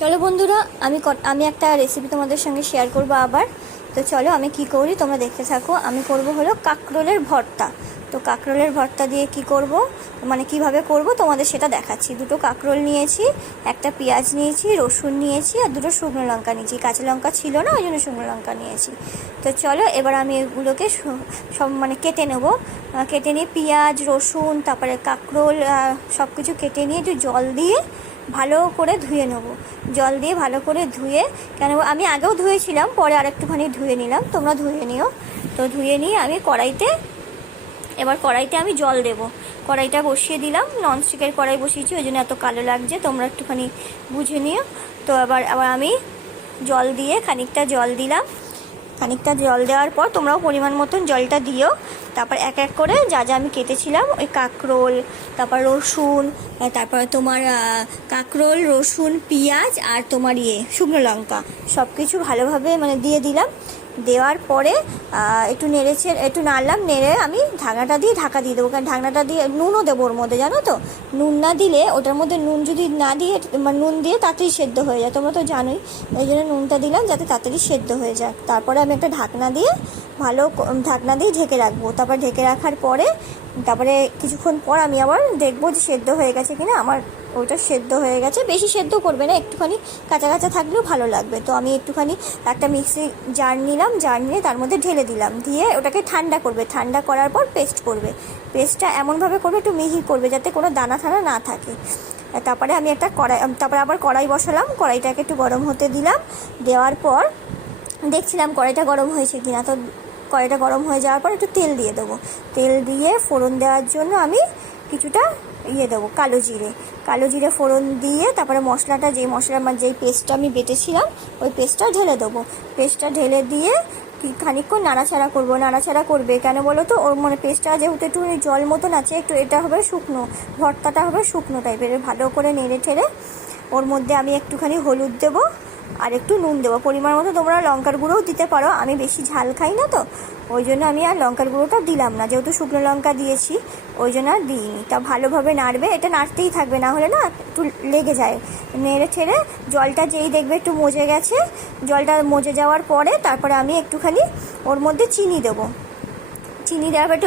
চলো বন্ধুরা, আমি একটা রেসিপি তোমাদের সঙ্গে শেয়ার করব আবার। তো চলো আমি কি করি তোমরা দেখতে থাকো। আমি করব হলো কাঁকরোলের ভর্তা। তো কাঁকরোলের ভর্তা দিয়ে কি করব, মানে কিভাবে করব তোমাদের সেটা দেখাচ্ছি। দুটো কাঁকরোল নিয়েছি, একটা পেঁয়াজ নিয়েছি, রসুন নিয়েছি, আর দুটো শুকনো লঙ্কা নিয়েছি। কাঁচা লঙ্কা ছিল না, ওই জন্য শুকনো লঙ্কা নিয়েছি। তো চলো এবার আমি এগুলোকে সব মানে কেটে নেব। কেটে নিয়ে পেঁয়াজ, রসুন, তারপরে কাঁকরোল সব কিছু কেটে নিয়ে একটু জল দিয়ে ভালো করে ধুয়ে নেব। জল দিয়ে ভালো করে ধুয়ে, কেন আমি আগেও ধুয়েছিলাম, পরে আরেকটুখানি ধুয়ে নিলাম, তোমরা ধুয়ে নিও। তো ধুয়ে নিয়ে আমি কড়াইতে আমি জল দেব। কড়াইটা বসিয়ে দিলাম, ননস্টিকের কড়াই বসিয়েছি, ওই জন্য এত কালো লাগছে, তোমরা একটুখানি বুঝে নিও। তো আবার আমি জল দিয়ে খানিকটা জল দিলাম। খানিকটা জল দেওয়ার পর তোমরাও পরিমাণ মতন জলটা দিও। তারপর এক এক করে যা যা আমি কেটেছিলাম, ওই কাঁকরোল, তারপর রসুন, তারপরে তোমার কাঁকরোল, রসুন, পেঁয়াজ আর তোমার শুকনো লঙ্কা সব কিছু ভালোভাবে মানে দিয়ে দিলাম। দেওয়ার পরে একটু নাড়লাম, নেড়ে আমি ঢাকনাটা দিয়ে ঢাকা দিয়ে দেবো। কারণ ঢাকনাটা দিয়ে নুনও দেবো ওর মধ্যে, জানো তো। নুন না দিলে ওটার মধ্যে যদি না দিয়ে, মানে নুন দিয়ে তাড়াতাড়ি সেদ্ধ হয়ে যায়, তোমরা তো জানোই। ওই জন্য নুনটা দিলাম যাতে তাড়াতাড়ি সেদ্ধ হয়ে যায়। তারপরে আমি একটা ঢাকনা দিয়ে ঢেকে রাখবো। তারপর ঢেকে রাখার পরে তারপরে কিছুক্ষণ পর আমি আবার দেখবো যে সেদ্ধ হয়ে গেছে কিনা। আমার ওটা সেদ্ধ হয়ে গেছে, বেশি সেদ্ধ করবে না, একটুখানি কাঁচা কাঁচা থাকলেও ভালো লাগবে। তো আমি একটুখানি একটা মিক্সি জার নিলাম, জার নিয়ে তার মধ্যে ঢেলে দিলাম, দিয়ে ওটাকে ঠান্ডা করবে। ঠান্ডা করার পর পেস্ট করবে। পেস্টটা এমনভাবে করবে, একটু মিহি করবে যাতে কোনো দানা থানা না থাকে। তারপরে আমি তারপরে আবার কড়াই বসালাম, কড়াইটাকে একটু গরম হতে দিলাম। দেওয়ার পর দেখছিলাম কড়াইটা গরম হয়েছে কিনা। তো কড়াইটা গরম হয়ে যাওয়ার পর একটু তেল দিয়ে দেবো। তেল দিয়ে ফোড়ন দেওয়ার জন্য আমি কিছুটা দেবো কালো জিরে ফোড়ন দিয়ে, তারপরে যেই পেস্টটা আমি বেটেছিলাম ওই পেস্টটা ঢেলে দেবো। পেস্টটা ঢেলে দিয়ে খানিকক্ষণ নাড়াচাড়া করবে। কেন বলো তো, ওর মানে পেস্টটা যেহেতু একটু জল মতন আছে, একটু এটা হবে শুকনো, ভর্তাটা হবে শুকনো টাইপের। ভালো করে নেড়ে ঠেড়ে ওর মধ্যে আমি একটুখানি হলুদ দেবো আর একটু নুন দেবো পরিমাণ মতো। তোমরা লঙ্কার গুঁড়োও দিতে পারো, আমি বেশি ঝাল খাই না, তো ওই জন্য আমি আর লঙ্কার গুঁড়োটা দিলাম না, যেহেতু শুকনো লঙ্কা দিয়েছি ওই জন্য আর দিইনি। তা ভালোভাবে নাড়বে, এটা নাড়তেই থাকবে, না হলে না একটু লেগে যায়। নেড়ে ছেড়ে জলটা যেই দেখবে একটু মজে গেছে, জলটা মজে যাওয়ার পরে তারপরে আমি একটুখানি ওর মধ্যে চিনি দেবো। চিনি দেওয়ার পর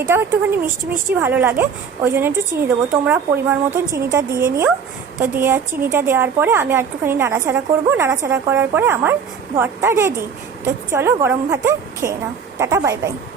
এটাও একটুখানি মিষ্টি মিষ্টি ভালো লাগে, ওই জন্য একটু চিনি দেবো। তোমরা পরিমাণ মতন চিনিটা দিয়ে নিও। তো চিনিটা দেওয়ার পরে আমি একটুখানি নাড়াচাড়া করবো। নাড়াচাড়া করার পরে আমার ভর্তা রেডি। তো চলো গরম ভাতে খেয়ে নাও। Tata, bye bye.